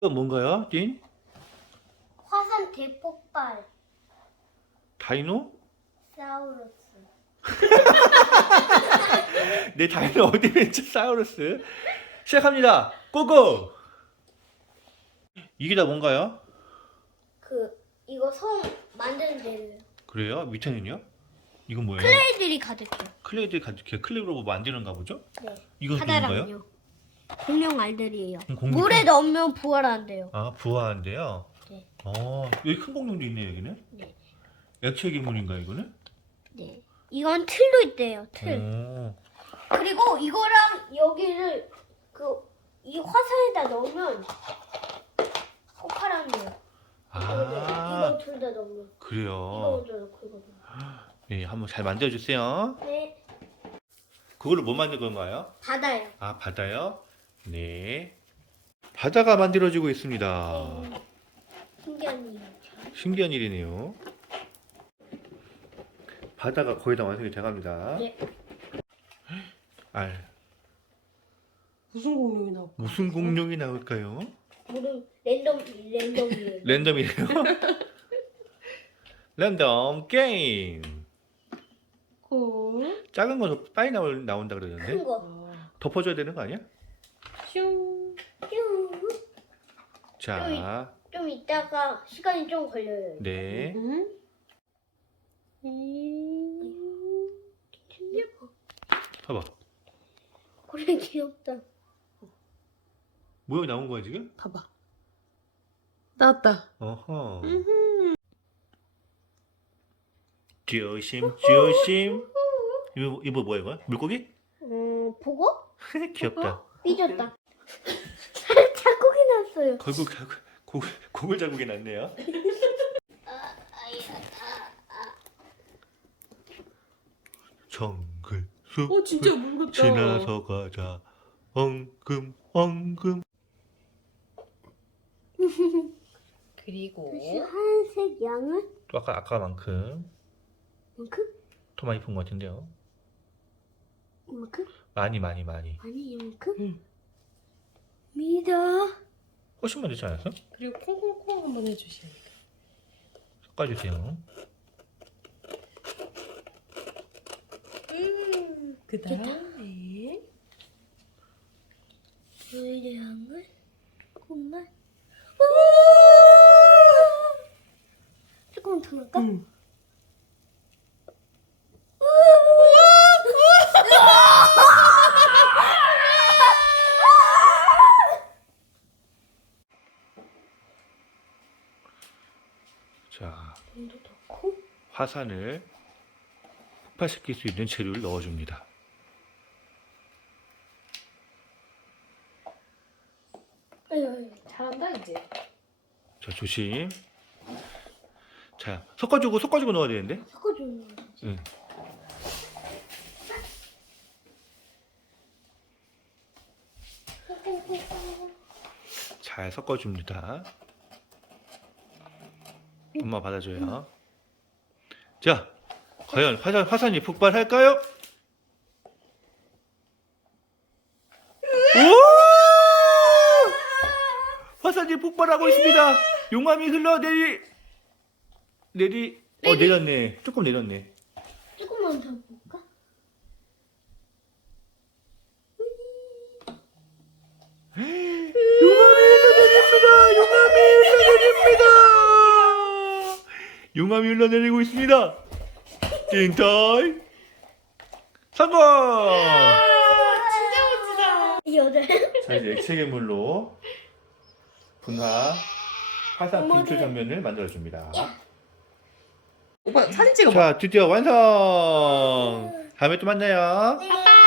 이건 뭔가요, 딘? 화산 대폭발 다이노? 사우루스 내 다이노 어디 벤츠 사우루스? 시작합니다. 고고! 이게 다 뭔가요? 그 이거 성 만드는 데를 그래요? 밑에는요? 이건 뭐예요? 클레이들이 가득해 클레이들 가득해 클레이로 뭐 만드는가 보죠? 네 이건 뭔가요? 하다랑요 공룡 알들이에요 공룡- 물에 넣으면 부활한대요 아 부화한데요. 네. 어 여기 큰 공룡도 있네 여기는. 네. 액체 괴물인가 이거는? 네 이건 틀도 있대요 틀 오. 그리고 이거랑 여기를 그 이 화산에다 넣으면 폭발한대요 아 이건 둘다 넣으면 이거 그래요. 먼저 넣고 이거 넣고 네 한번 잘 만들어 주세요. 네 그걸로 뭐 만들 건가요? 바다요 아 바다요? 네. 바다가 만들어지고 있습니다. 음, 신기한 일 신기한 일이네요. 바다가 거의 다 완성이 돼갑니다. 네. 알 무슨 공룡이 나올까? 무슨 공룡이 나올까요? 물은 랜덤 랜덤이에요 랜덤이네요. 랜덤 게임. 콜. 작은 거 빨리 나올, 나온다 그러는데 큰거 아, 덮어줘야 되는 거 아니야? 슝. 자, 좀 이따가 시간이 좀 걸려요. 네. 음. 음. 봐봐. 그래 귀엽다. 모양 나온 거야 지금? 봐봐. 나왔다. 어허. 조심, 조심. 이거 이거 뭐야 이거? 물고기? 음 보고 귀엽다. 삐졌다. 살 자국이 났어요. 걸고 고, 고글 자국이 났네요. 정글 숲 어 진짜 물 같다. 지나서 가자. 엉금 엉금. 그리고 하얀색 양은 또 아까 아까만큼 이만큼 더 많이 푼것 같은데요. 이만큼 많이 많이 많이. 아니 이만큼 응. 믿어. 훨씬 많이 되지 않았어? 그리고 콩콩콩 한번 해주시니까. 섞어주세요. 음. 그 다음에 너희의 양은 조금만. 조금 더 넣을까? 음. 자, 넣고. 화산을 폭발시킬 수 있는 재료를 넣어줍니다. 잘한다 이제. 자, 조심. 자, 섞어주고 섞어주고 넣어야 되는데. 섞어주는 거. 응. 잘 섞어줍니다. 엄마 받아줘요. 자, 과연 화산, 화산이 폭발할까요? 오! 화산이 폭발하고 있습니다. 용암이 흘러 내리, 내리, 어, 내렸네. 조금 내렸네. 조금만 더 볼까? 용암이 흘러내립니다. 용암이 흘러내립니다. 용암이 흘러내리고 있습니다. 띵타이 성공! 진짜 멋지다. 자 이제 액체 괴물로 분화 화산. 분출 장면을 만들어줍니다. 오빠 사진 찍어봐. 자 드디어 완성. 다음에 또 만나요. 아빠.